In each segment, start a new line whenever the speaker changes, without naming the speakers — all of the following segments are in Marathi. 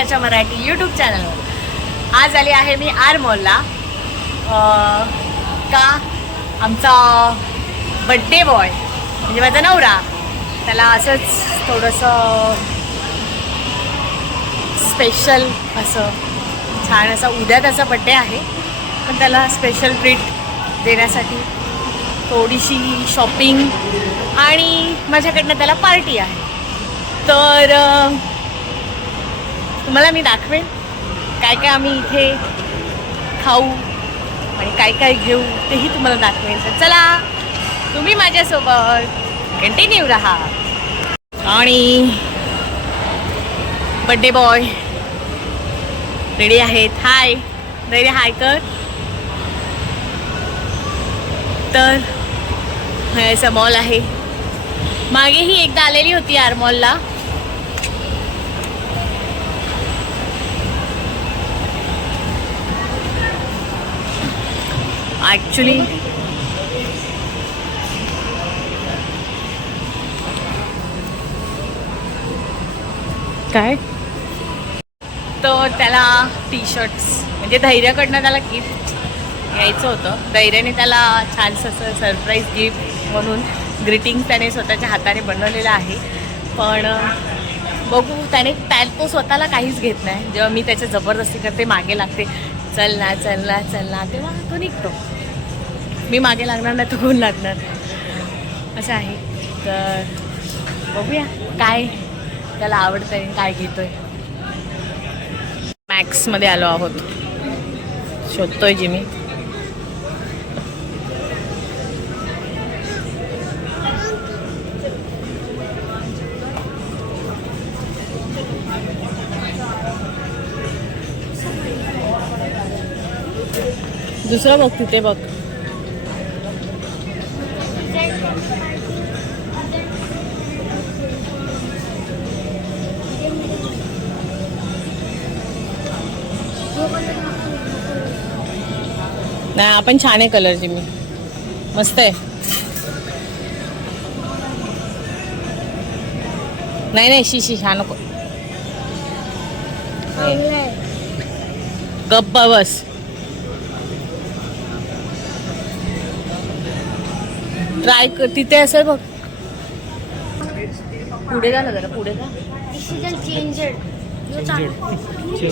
या मराठी यूट्यूब चॅनलवर आज आली आहे मी आर मॉलला का आमचा बड्डे बॉय म्हणजे माझा नवरा. त्याला असंच थोडंसं स्पेशल असं छान असा उद्या त्याचा बड्डे आहे. पण त्याला स्पेशल ट्रीट देण्यासाठी थोडीशी शॉपिंग आणि माझ्याकडनं त्याला पार्टी आहे. तर तुम्हाला मी दाखवेन काय काय आम्ही इथे खाऊ आणि काय काय घेऊ तेही तुम्हाला दाखवेन. तर चला तुम्ही माझ्यासोबत कंटिन्यू राहा. आणि बड्डे बॉय रेडी आहेत? हाय रेडी हाय कर. तर असं मॉल आहे. मागेही एकदा आलेली होती आर मॉलला ॲक्च्युली काय? तर त्याला टी शर्ट्स म्हणजे धैर्याकडनं त्याला गिफ्ट घ्यायचं होतं. धैर्याने त्याला छानसं असं सरप्राईज गिफ्ट म्हणून ग्रीटिंग त्याने स्वतःच्या हाताने बनवलेलं आहे. पण बघू त्याने त्या तो स्वतःला काहीच घेत नाही. जेव्हा मी त्याच्या जबरदस्ती करते मागे लागते चल ना चल ना चल ना. तेव्हा तो निघतो. मी मागे लागणार नाही तो कोण लागणार? असं आहे. तर बघूया काय त्याला आवडतं आणि काय घेतोय. मॅक्समध्ये आलो आहोत. शोधतोय जिमी. दुसरं बघ तिथे बघ. नाही आपण छान आहे कलर जिमी मस्त आहे. नाही नाही शी शी छान नको. गप्पा बस. ट्राय कर तिथे असेल बघ. पुढे जा ना जरा पुढे जा.
Decision changed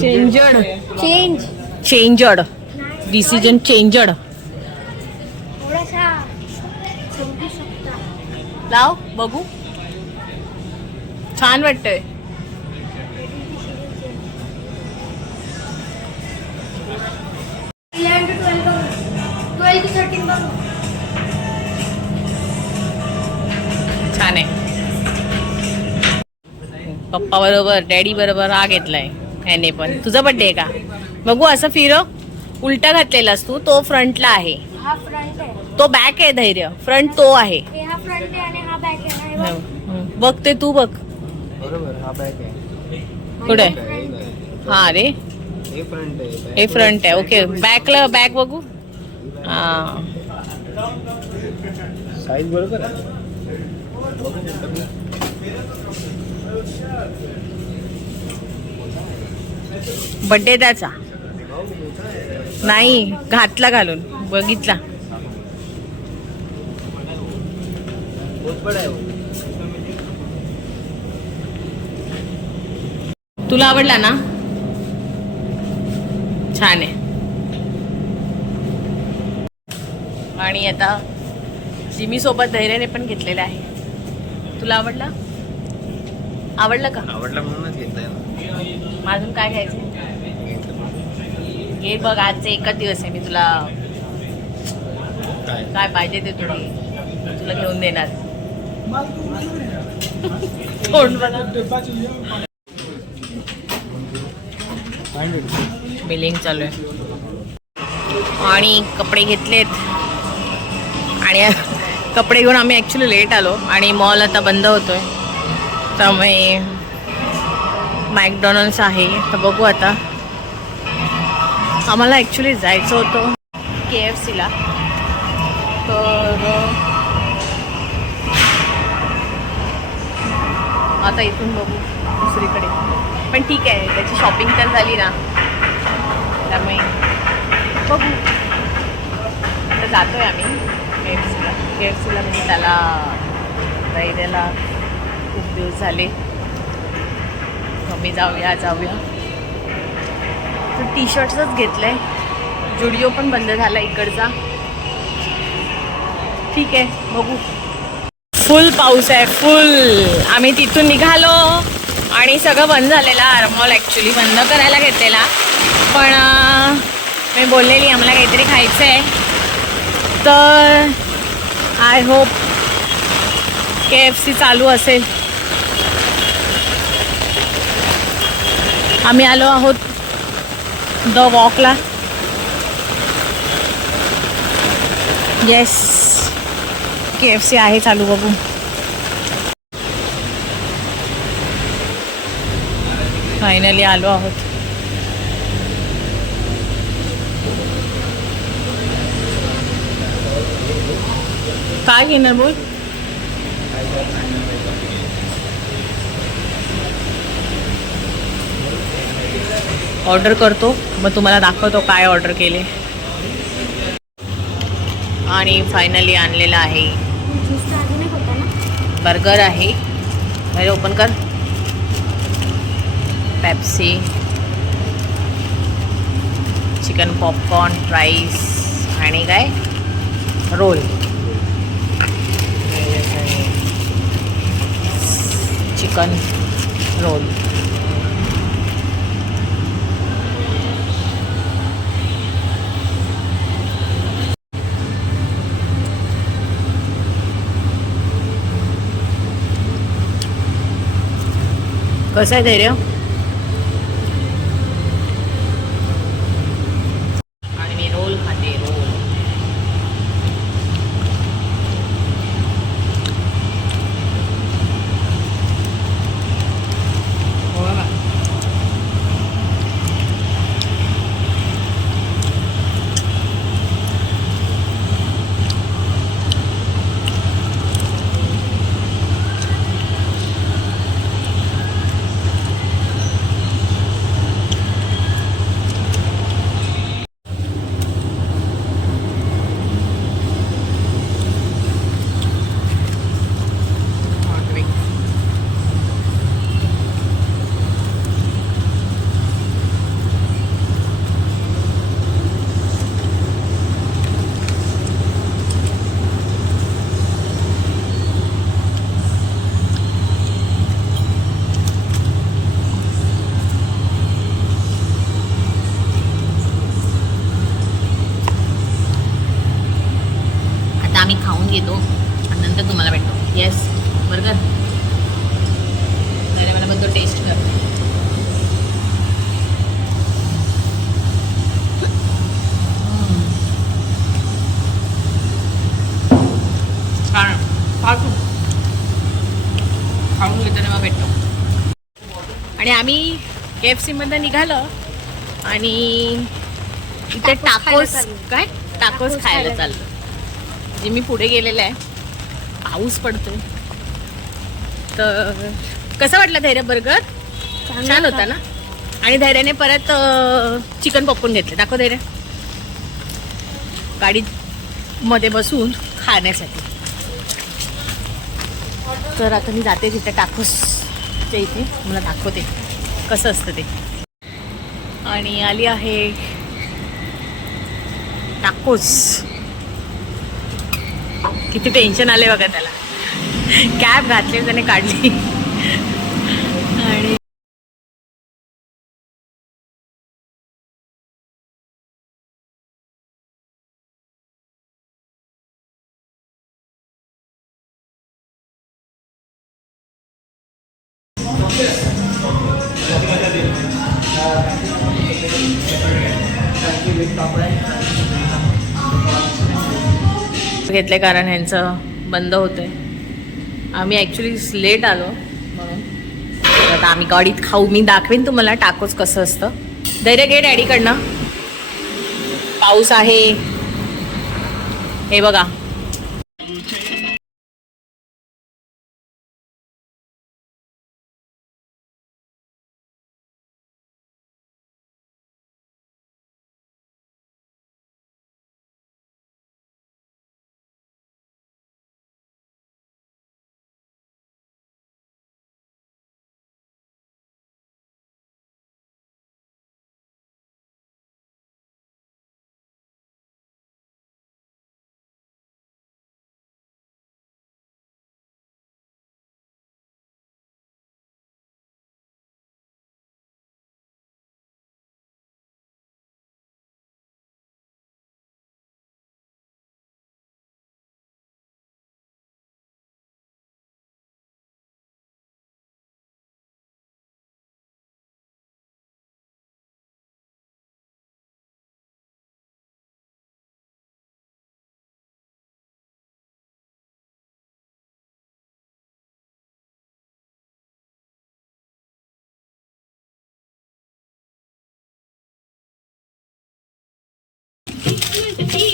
changed
change
changed decision changed
थोडासा समजू शकता.
लाव बघू. छान वाटतंय.
ट्वेल्व टू थर्टीन
पप्पा बरोबर डॅडी बरोबर हा घेतलाय ह्याने पण. तुझा बड्डे आहे का? बघू असं फिरव उलटा घातलेलास तू तो फ्रंटला आहे.
हा फ्रंट आहे.
तो बॅक आहे धैर्य. फ्रंट तो आहे.
हे हा फ्रंट आहे आणि हा बॅक आहे. ना हे बघ.
ते तू बघ.
बरोबर हा बॅक आहे.
कुठे?
हे.
हा रे.
हे फ्रंट आहे.
हे फ्रंट आहे. ओके बॅकला बॅक बघू. हा.
साईज बरोबर आहे.
बड्डे त्याचा. नाही घातला घालून. बघितला. तुला आवडला ना? छान आहे. आणि आता जिमी सोबत धैर्याने पण घेतलेला आहे. तुला आवडला? आवडलं का?
आवडला म्हणूनच घेतलाय ना.
अजून काय घ्यायचं? हे बघ आजचे एकच दिवस आहे मी तुला
काय?
पाहिजे ते तुला तुला घेऊन देणार. बिलिंग चालू आहे. आणि कपडे घेतलेत. आणि कपडे घेऊन आम्ही ॲक्च्युली लेट आलो. आणि मॉल आता बंद होतोय. त्यामुळे मॅकडॉनल्ड्स आहे. तर बघू आता. आम्हाला ॲक्च्युली जायचं होतं के एफ सीला तर आता इथून बघू दुसरीकडे. पण ठीक आहे त्याची शॉपिंग तर झाली ना. त्यामुळे बघू. आता जातोय आम्ही के एफ सीला के एफ सीला म्हणजे त्याला राहिलेला दिवस झाले. मम्मी जाऊया जाऊया. तर टी शर्ट्सच घेतलं आहे जुडिओ पण बंद झाला इकडचा. ठीक आहे बघू. फुल पाऊस आहे फुल आम्ही तिथून निघालो आणि सगळं बंद झालेलं आरमॉल ॲक्च्युली बंद करायला घेतलेला. पण मी बोललेली आम्हाला काहीतरी खायचं आहे तर I hope K F C चालू असेल. आम्ही आलो आहोत द वॉकला. येस के एफ सी आहे चालू बघू. फायनली आलो आहोत. काय घेणार बोल? ऑर्डर करतो. मग तुम्हाला दाखवतो काय ऑर्डर केले. आणि फायनली आणलेलं आहे. बर्गर आहे. अरे ओपन कर. पेप्सी चिकन पॉपकॉर्न राईस आणि काय? रोल चिकन रोल कसं आहे धैर्य आणि मी रोल खाते रोल हो ना. Hot wings. आता आम्ही खाऊन घेतो आणि नंतर तुम्हाला भेटतो येस बर्गर अरे मला बद्दल टेस्ट कर हम्म. छान खा तू खाऊन घेतो तेव्हा भेटतो आणि आम्ही के एफ सीमधनं निघालो आणि इथे टाकोस. काय? टाकोस खायला चाललो. जे मी पुढे गेलेलं आहे पाऊस पडतोय. तर कसं वाटलं धैर्य बर्गर छान होता ना? आणि धैर्याने परत चिकन पॉपकॉर्न घेतले. दाखव धैर्य. गाडीत मध्ये बसून खाण्यासाठी. तर आता मी जाते तिथे टाकोसच्या इथे. मला दाखवते. कसं असतं ते? आणि आली आहे टाकोस किती टेन्शन आले बघा त्याला. कॅब घातली त्याने काढली. घेतले कारण ह्यांचं बंद होतंय. आम्ही ॲक्च्युली लेट आलो म्हणून. आता आम्ही गाडीत खाऊ. मी दाखवेन तुम्हाला टाकोच कसं असतं. धैर्य घे डॅडीकडनं. पाऊस आहे. हे बघा.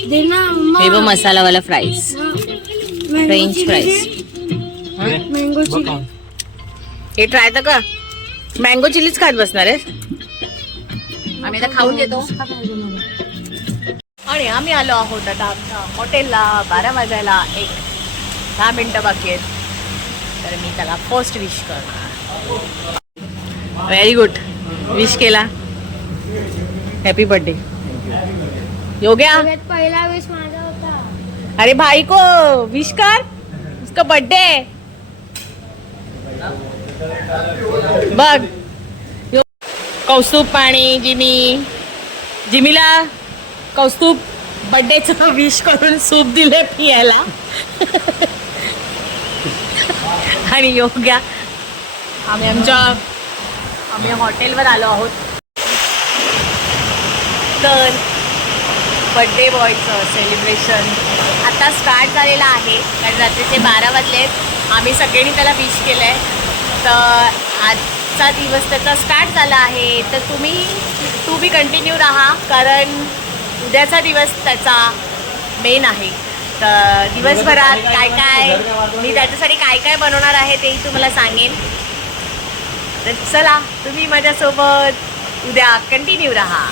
हे बघ मसालावाला फ्राईज फ्रेंच फ्राईज
मँगो
बघ
चिली.
हे ट्राय तर का मँगो चिलीच खात बसणार आहे. आम्ही आता खाऊन घेतो. आणि आम्ही आलो आहोत आता आमच्या हॉटेलला. बारा वाजायला एक. दहा मिनटं बाकी आहेत. तर मी त्याला फर्स्ट विश करणार. व्हेरी गुड विश केला. हॅपी बर्थडे योग्या
सगळ्यात पहिला वेश माझा होता.
अरे भाई को विश कर. उसका बर्थडे बघ. यो- कौस्तुभ पाणी जिमी. जिमीला कौस्तुभ बर्थडेचं विश करून सूप दिले पियाला. आणि योग्या आम्ही आमच्या आम्ही हॉटेलवर आलो आहोत. तर बड्डे बॉयचं सेलिब्रेशन आता स्टार्ट झालेलं आहे. कारण रात्रीचे बारा वाजलेत. आम्ही सगळ्यांनी त्याला विश केलं आहे तर आजचा दिवस त्याचा स्टार्ट झाला आहे. तर तुम्ही तू बी कंटिन्यू राहा. कारण उद्याचा दिवस त्याचा मेन आहे. तर दिवसभरात काय काय मी त्याच्यासाठी काय काय बनवणार आहे तेही तुम्हाला सांगेन. तर चला तुम्ही माझ्यासोबत उद्या कंटिन्यू राहा.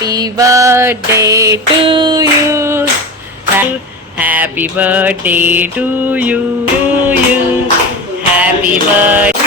Happy birthday to you. Happy birthday to you. To you. Happy birthday.